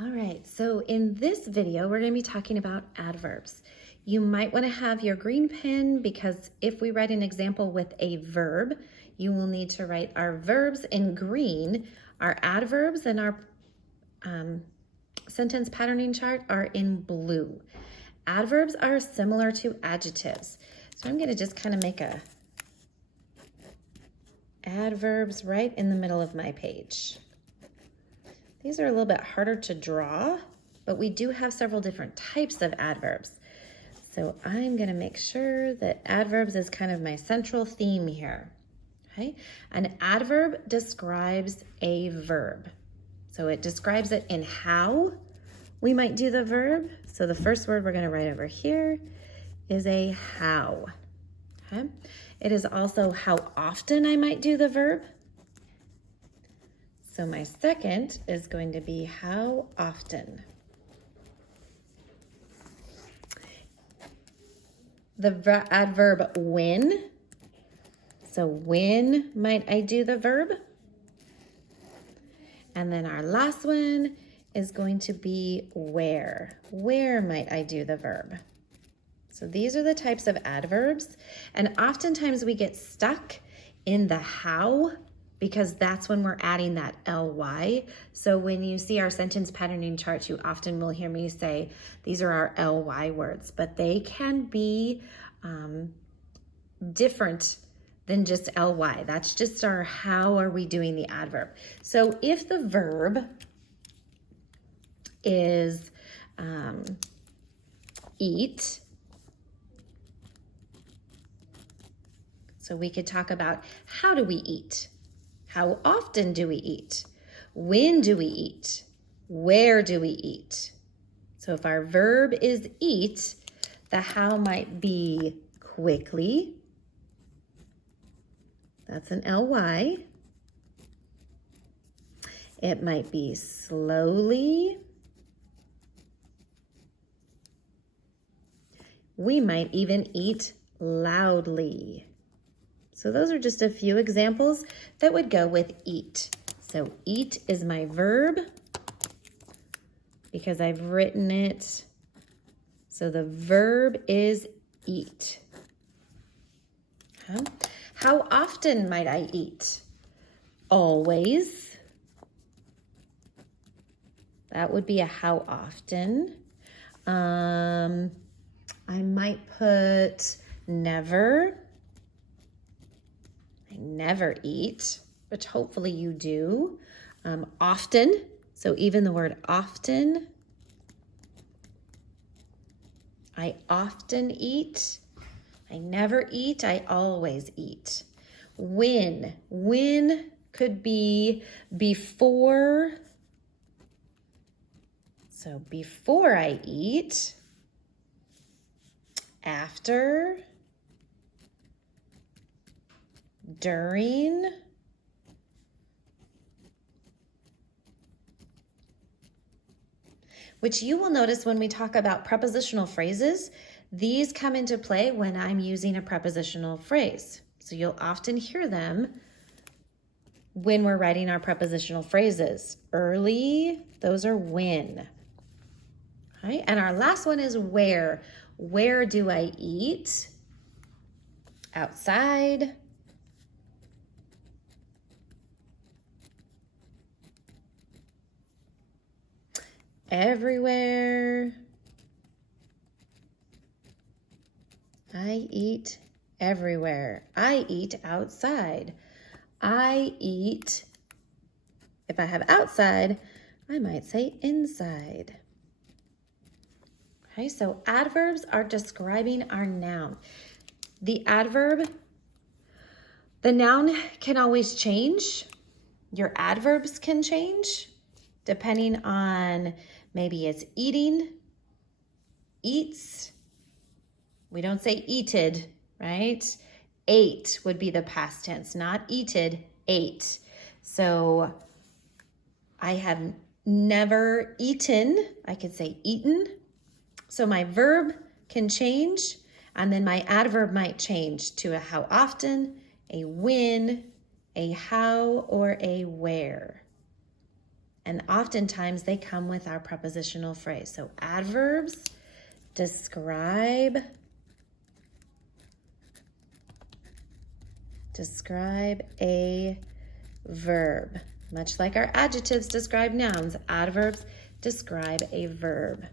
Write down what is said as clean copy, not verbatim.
All right, so in this video, we're going to be talking about adverbs. You might want to have your green pen because if we write an example with a verb, you will need to write our verbs in green. Our adverbs and our sentence patterning chart are in blue. Adverbs are similar to adjectives. So I'm going to just kind of make a adverbs right in the middle of my page. These are a little bit harder to draw, but we do have several different types of adverbs. So I'm going to make sure that adverbs is kind of my central theme here. Okay? An adverb describes a verb. So it describes it in how we might do the verb. So the first word we're going to write over here is a how. Okay? It is also how often I might do the verb. So my second is going to be how often. The adverb when. So when might I do the verb? And then our last one is going to be where. Where might I do the verb? So these are the types of adverbs. And oftentimes we get stuck in the how because that's when we're adding that ly. So when you see our sentence patterning charts, you often will hear me say, these are our ly words, but they can be different than just ly. That's just our how are we doing the adverb. So if the verb is eat, so we could talk about how do we eat? How often do we eat? When do we eat? Where do we eat? So if our verb is eat, the how might be quickly. That's an ly. It might be slowly. We might even eat loudly. So those are just a few examples that would go with eat. So eat is my verb because I've written it. So the verb is eat. How often might I eat? Always. That would be a how often. I might put never. I never eat, which hopefully you do. Often, so even the word often. I often eat. I never eat, I always eat. When could be before. So before I eat, after, during, which you will notice when we talk about prepositional phrases, these come into play when I'm using a prepositional phrase. So you'll often hear them when we're writing our prepositional phrases. Early, those are when. Okay? And our last one is where. Where do I eat? Outside. Everywhere. I eat everywhere. I eat outside. I eat, if I have outside, I might say inside. Okay, so adverbs are describing our noun. The adverb, the noun can always change. Your adverbs can change depending on maybe it's eating, eats. We don't say eated, right? Ate would be the past tense, not eated, ate. So I have never eaten. I could say eaten. So my verb can change, and then my adverb might change to a how often, a when, a how, or a where. And oftentimes they come with our prepositional phrase. So adverbs describe a verb. Much like our adjectives describe nouns, adverbs describe a verb.